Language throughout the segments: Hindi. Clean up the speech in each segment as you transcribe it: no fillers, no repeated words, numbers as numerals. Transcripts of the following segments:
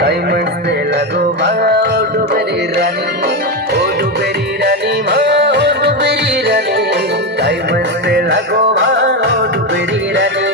काय मस्त लगो बा ओ डुबरी रानी ओ डुबरी रानी मा ओ डुबरी रानी काय मस्त लगो बा ओ डुबरी रानी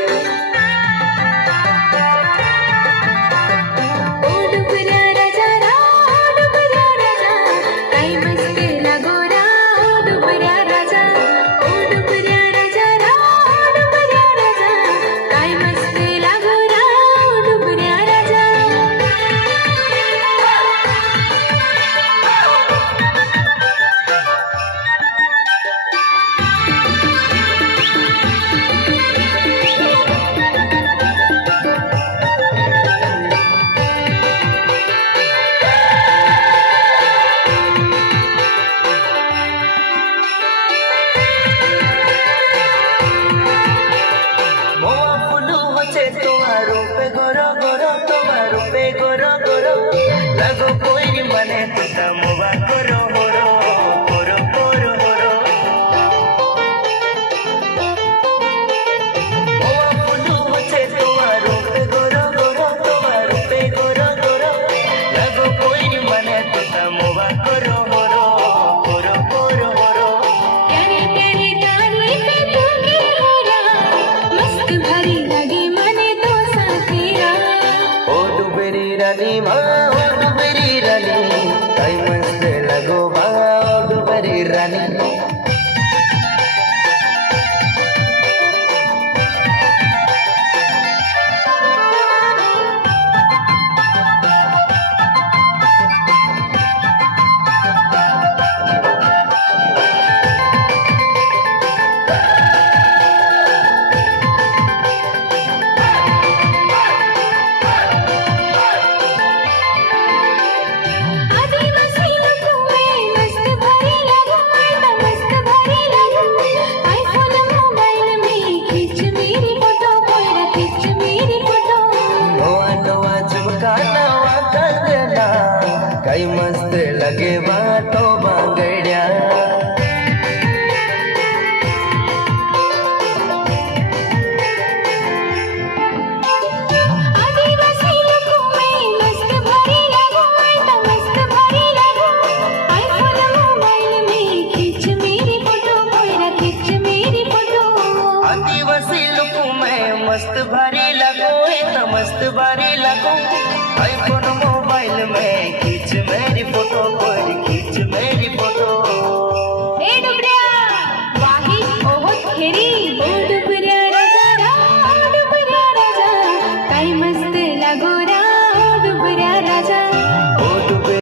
लगो कोई मने तुता मुबा करो होरो होरो होरो होरो मोवा फुलू मुझे तुम्हारो पे गोरो गोरो तुम्हारो पे गोरो गोरो लगो कोई मने तुता मुबा करो होरो होरो होरो होरो तेरी तेरी तारीफ तू की होरा मस्त भरी लगी मने तो साथीरा ओ डुबरी रानी माँ काय मस्त लगो बा ओ डुबरी रानी काय मस्त लगे बातो बांगड्या आदिवासी लोगों में मस्त भरी लगो तो मस्त भरी लगो आईफोन मोबाइल में खींच मेरी फोटो कोई खींच मेरी फोटो आदिवासी लोगों में मस्त भरी लगो तो मस्त भरी लगो आईफोन मोबाइल में